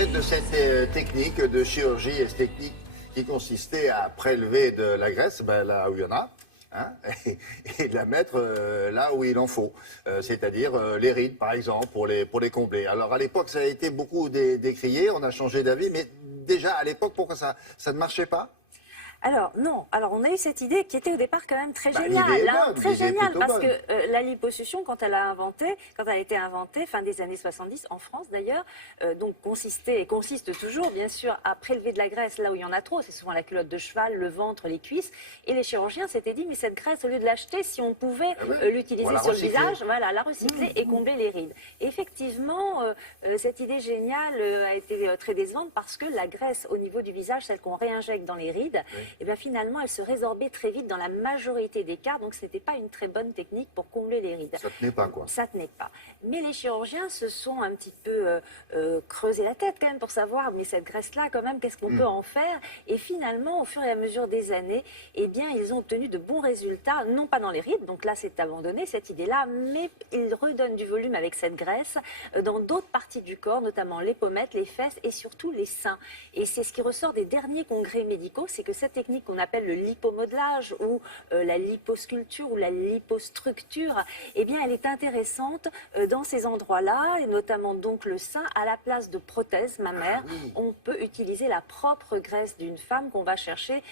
peut-être de cette technique de chirurgie esthétique qui consistait à prélever de la graisse, ben, là où il y en a, hein, et de la mettre là où il en faut, c'est-à-dire les rides, par exemple, pour les combler. Alors, à l'époque, ça a été beaucoup décrié, on a changé d'avis, mais déjà, à l'époque, pourquoi ça ne marchait pas? Alors non, alors on a eu cette idée qui était au départ quand même très L'idée géniale, est hein, bonne, très l'idée est géniale, plutôt parce bonne. que la liposuction, quand elle a été inventée, fin des années 70, en France d'ailleurs, donc consistait et consiste toujours bien sûr à prélever de la graisse là où il y en a trop, c'est souvent la culotte de cheval, le ventre, les cuisses, et les chirurgiens s'étaient dit mais cette graisse, au lieu de l'acheter, si on pouvait l'utiliser sur le visage, voilà, la recycler et combler les rides. Et effectivement, cette idée géniale a été très décevante parce que la graisse au niveau du visage, celle qu'on réinjecte dans les rides, et bien finalement, elle se résorbait très vite dans la majorité des cas, donc ce n'était pas une très bonne technique pour combler les rides. Ça tenait pas, quoi. Ça tenait pas. Mais les chirurgiens se sont un petit peu creusé la tête quand même pour savoir, mais cette graisse-là, quand même, qu'est-ce qu'on peut en faire? Et finalement, au fur et à mesure des années, eh bien, ils ont obtenu de bons résultats, non pas dans les rides, donc là, c'est abandonné, cette idée-là, mais ils redonnent du volume avec cette graisse dans d'autres parties du corps, notamment les pommettes, les fesses et surtout les seins. Et c'est ce qui ressort des derniers congrès médicaux, c'est que cette technique qu'on appelle le lipomodelage ou la liposculpture ou la lipostructure, eh bien, elle est intéressante dans ces endroits-là, et notamment donc le sein, à la place de prothèses mammaires. On peut utiliser la propre graisse d'une femme qu'on va chercher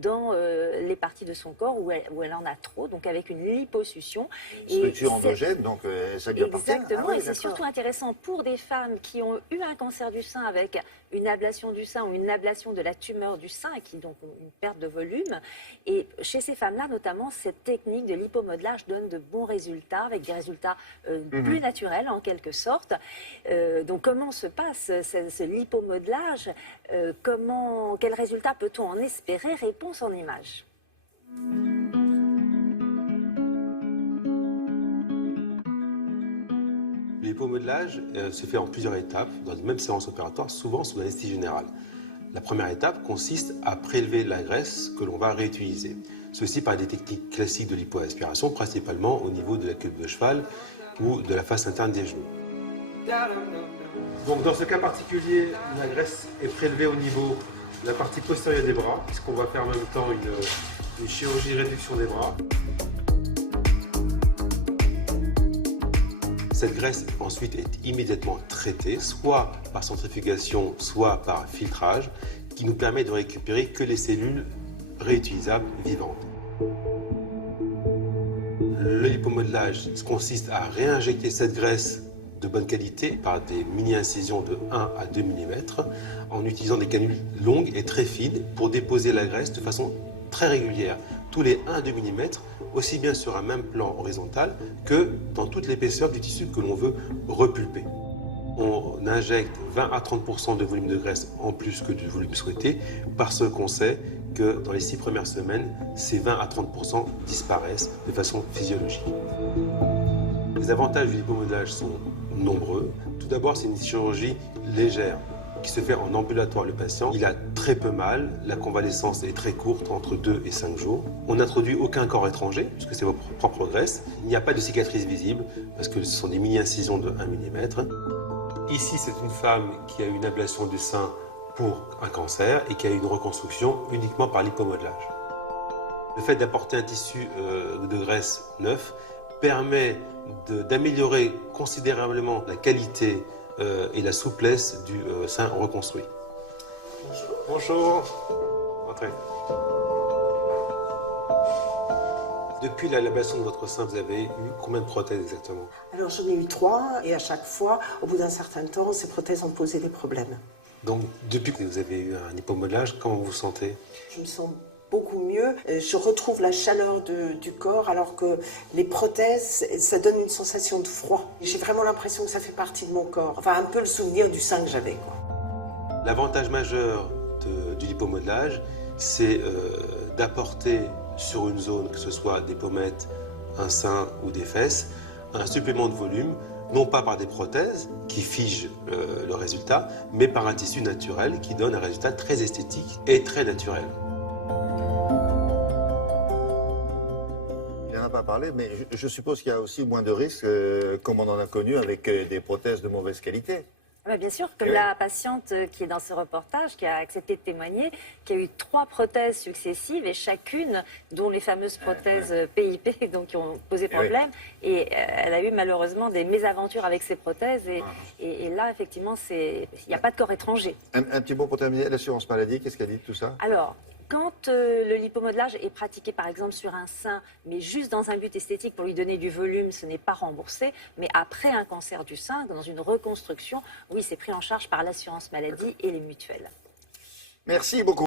dans les parties de son corps où elle en a trop, donc avec une liposuction. Structure endogène, donc ça doit partir. Exactement, Ah oui, et c'est d'accord. surtout intéressant pour des femmes qui ont eu un cancer du sein avec une ablation du sein ou une ablation de la tumeur du sein, qui donc ont une perte de volume. Et chez ces femmes-là, notamment, cette technique de lipomodelage donne de bons résultats, avec des résultats plus naturels en quelque sorte. Donc comment se passe ce lipomodelage? Quel résultat peut-on en espérer? Réponse en images. L'hypomodelage se fait en plusieurs étapes, dans une même séance opératoire, souvent sous anesthésie générale. La première étape consiste à prélever la graisse que l'on va réutiliser. Ceci par des techniques classiques de lipoaspiration, principalement au niveau de la queue de cheval ou de la face interne des genoux. Donc dans ce cas particulier, la graisse est prélevée au niveau de la partie postérieure des bras, puisqu'on va faire en même temps une chirurgie réduction des bras. Cette graisse ensuite est immédiatement traitée, soit par centrifugation, soit par filtrage, qui nous permet de récupérer que les cellules réutilisables vivantes. Le lipomodelage consiste à réinjecter cette graisse de bonne qualité par des mini-incisions de 1 à 2 mm en utilisant des canules longues et très fines pour déposer la graisse de façon très régulière, tous les 1 à 2 mm, aussi bien sur un même plan horizontal que dans toute l'épaisseur du tissu que l'on veut repulper. On injecte 20 à 30% de volume de graisse en plus que du volume souhaité parce qu'on sait que dans les 6 premières semaines, ces 20 à 30% disparaissent de façon physiologique. Les avantages du lipomodelage sont nombreux. Tout d'abord, c'est une chirurgie légère qui se fait en ambulatoire. Le patient, il a très peu mal, la convalescence est très courte, entre 2 et 5 jours. On n'introduit aucun corps étranger, puisque c'est votre propre graisse. Il n'y a pas de cicatrice visible, parce que ce sont des mini-incisions de 1 mm. Ici, c'est une femme qui a eu une ablation du sein pour un cancer et qui a eu une reconstruction uniquement par lipomodelage. Le fait d'apporter un tissu de graisse neuf permet d'améliorer considérablement la qualité et la souplesse du sein reconstruit. Bonjour. Entrez. Depuis l'ablation de votre sein, vous avez eu combien de prothèses exactement? Alors j'en ai eu 3 et à chaque fois, au bout d'un certain temps, ces prothèses ont posé des problèmes. Donc depuis que vous avez eu un hypomodelage, comment vous vous sentez? Je me sens beaucoup mieux. Je retrouve la chaleur du corps alors que les prothèses, ça donne une sensation de froid. J'ai vraiment l'impression que ça fait partie de mon corps. Enfin un peu le souvenir du sein que j'avais, quoi. L'avantage majeur du lipomodelage, c'est d'apporter sur une zone, que ce soit des pommettes, un sein ou des fesses, un supplément de volume, non pas par des prothèses qui figent le résultat, mais par un tissu naturel qui donne un résultat très esthétique et très naturel. Il n'en a pas parlé, mais je suppose qu'il y a aussi moins de risques, comme on en a connu avec des prothèses de mauvaise qualité. Bien sûr, comme Oui. la patiente qui est dans ce reportage, qui a accepté de témoigner, qui a eu 3 prothèses successives et chacune, dont les fameuses prothèses PIP, donc qui ont posé Oui. problème. Et elle a eu malheureusement des mésaventures avec ces prothèses. Et là, effectivement, il n'y a pas de corps étranger. Un petit mot pour terminer, l'assurance maladie, qu'est-ce qu'elle dit de tout ça? Alors, quand le lipomodelage est pratiqué par exemple sur un sein, mais juste dans un but esthétique pour lui donner du volume, ce n'est pas remboursé. Mais après un cancer du sein, dans une reconstruction, oui, c'est pris en charge par l'assurance maladie et les mutuelles. Merci beaucoup.